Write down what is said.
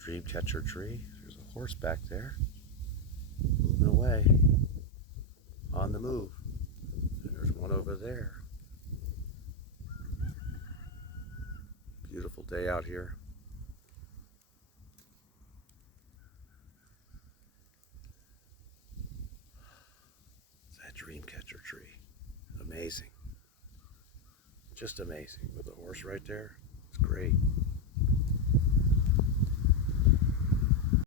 Dreamcatcher tree. There's a horse back there, moving away, on the move. And there's one over there. Beautiful day out here. It's that Dreamcatcher tree. Amazing. Just amazing. With the horse right there. It's great.